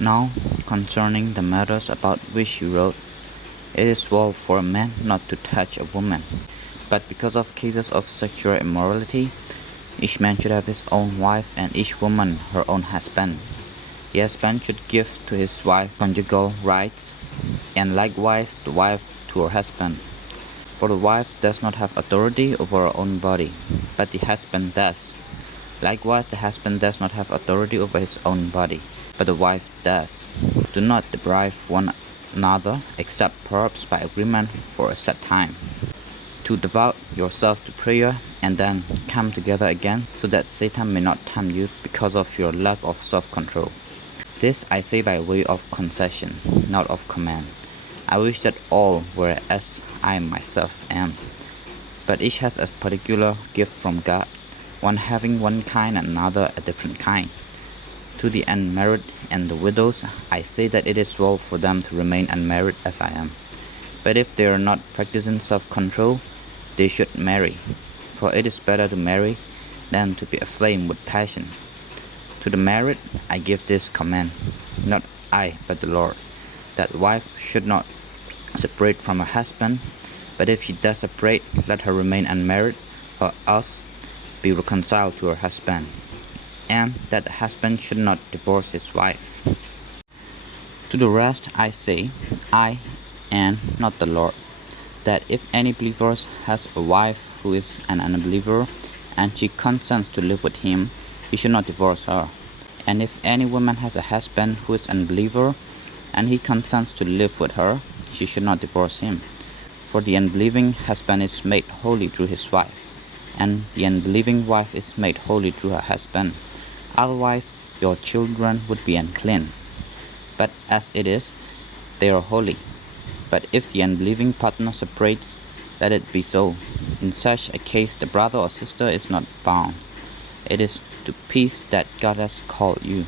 Now, concerning the matters about which he wrote, it is well for a man not to touch a woman, but because of cases of sexual immorality, each man should have his own wife and each woman her own husband. The husband should give to his wife conjugal rights, and likewise the wife to her husband. For the wife does not have authority over her own body, but the husband does. Likewise, the husband does not have authority over his own body, but the wife does. Do not deprive one another, except perhaps by agreement for a set time, to devote yourself to prayer, and then come together again, so that Satan may not tempt you because of your lack of self-control. This I say by way of concession, not of command. I wish that all were as I myself am, but each has a particular gift from God, one having one kind and another a different kind. To the unmarried and the widows, I say that it is well for them to remain unmarried as I am. But if they are not practicing self-control, they should marry, for it is better to marry than to be aflame with passion. To the married, I give this command, not I, but the Lord, that wife should not separate from her husband, but if she does separate, let her remain unmarried, or else be reconciled to her husband, and that the husband should not divorce his wife. To the rest I say, I, and not the Lord, that if any believer has a wife who is an unbeliever, and she consents to live with him, he should not divorce her. And if any woman has a husband who is an unbeliever, and he consents to live with her, she should not divorce him. For the unbelieving husband is made holy through his wife, and the unbelieving wife is made holy through her husband. Otherwise, your children would be unclean. But as it is, they are holy. But if the unbelieving partner separates, let it be so. In such a case, the brother or sister is not bound. It is to peace that God has called you.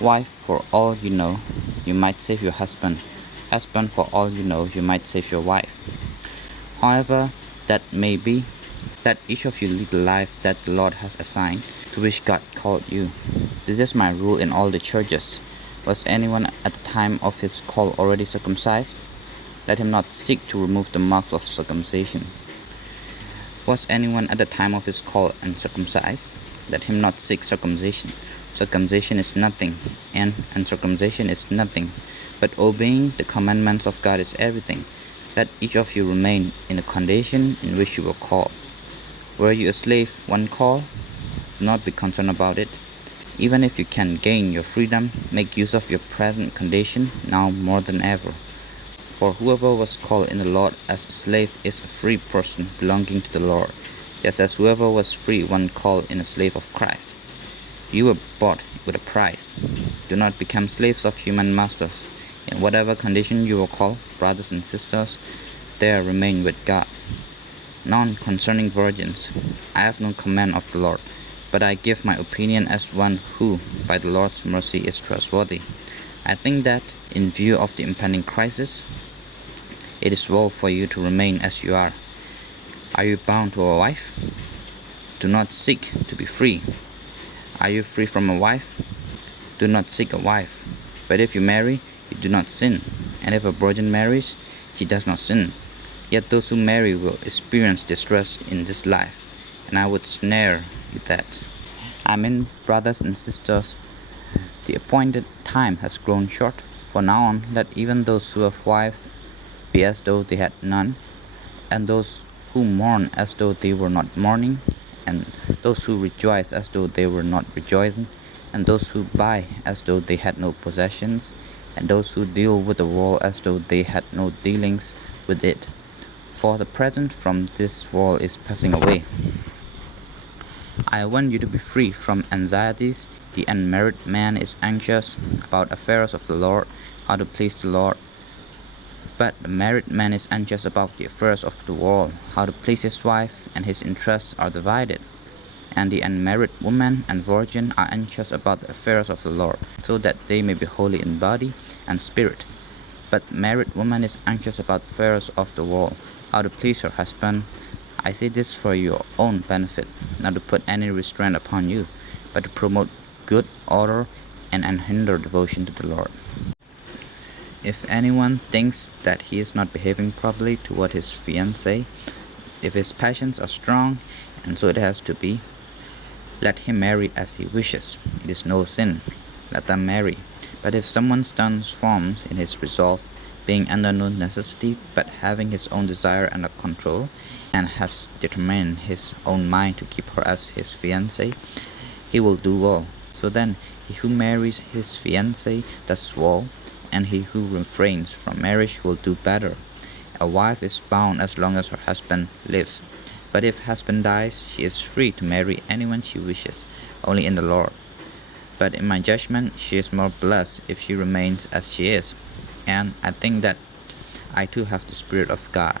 Wife, for all you know, you might save your husband. Husband, for all you know, you might save your wife. However that may be, let each of you lead the life that the Lord has assigned, to which God called you. This is my rule in all the churches. Was anyone at the time of his call already circumcised? Let him not seek to remove the marks of circumcision. Was anyone at the time of his call uncircumcised? Let him not seek circumcision. Circumcision is nothing, and uncircumcision is nothing, but obeying the commandments of God is everything. Let each of you remain in the condition in which you were called. Were you a slave one call? Do not be concerned about it. Even if you can gain your freedom, make use of your present condition now more than ever. For whoever was called in the Lord as a slave is a free person belonging to the Lord, just as whoever was free when called in a slave of Christ. You were bought with a price. Do not become slaves of human masters. In whatever condition you were called, brothers and sisters, there remain with God. Now concerning virgins, I have no command of the Lord, but I give my opinion as one who, by the Lord's mercy, is trustworthy. I think that, in view of the impending crisis, it is well for you to remain as you are. Are you bound to a wife? Do not seek to be free. Are you free from a wife? Do not seek a wife. But if you marry, you do not sin. And if a virgin marries, she does not sin. Yet those who marry will experience distress in this life, and I would snare you that. I mean, brothers and sisters, the appointed time has grown short. From now on, let even those who have wives be as though they had none, and those who mourn as though they were not mourning, and those who rejoice as though they were not rejoicing, and those who buy as though they had no possessions, and those who deal with the world as though they had no dealings with it. For the present from this world is passing away. I want you to be free from anxieties. The unmarried man is anxious about affairs of the Lord, how to please the Lord. But the married man is anxious about the affairs of the world, how to please his wife, and his interests are divided. And the unmarried woman and virgin are anxious about the affairs of the Lord, so that they may be holy in body and spirit. But the married woman is anxious about the affairs of the world, how to please her husband. I say this for your own benefit, not to put any restraint upon you, but to promote good order and unhindered devotion to the Lord. If anyone thinks that he is not behaving properly toward his fiancée, if his passions are strong, and so it has to be, let him marry as he wishes. It is no sin. Let them marry. But if someone stands firm in his resolve, being under no necessity, but having his own desire under control, and has determined his own mind to keep her as his fiancée, he will do well. So then, he who marries his fiancée does well, and he who refrains from marriage will do better. A wife is bound as long as her husband lives. But if husband dies, she is free to marry anyone she wishes, only in the Lord. But in my judgment, she is more blessed if she remains as she is. And I think that I too have the Spirit of God.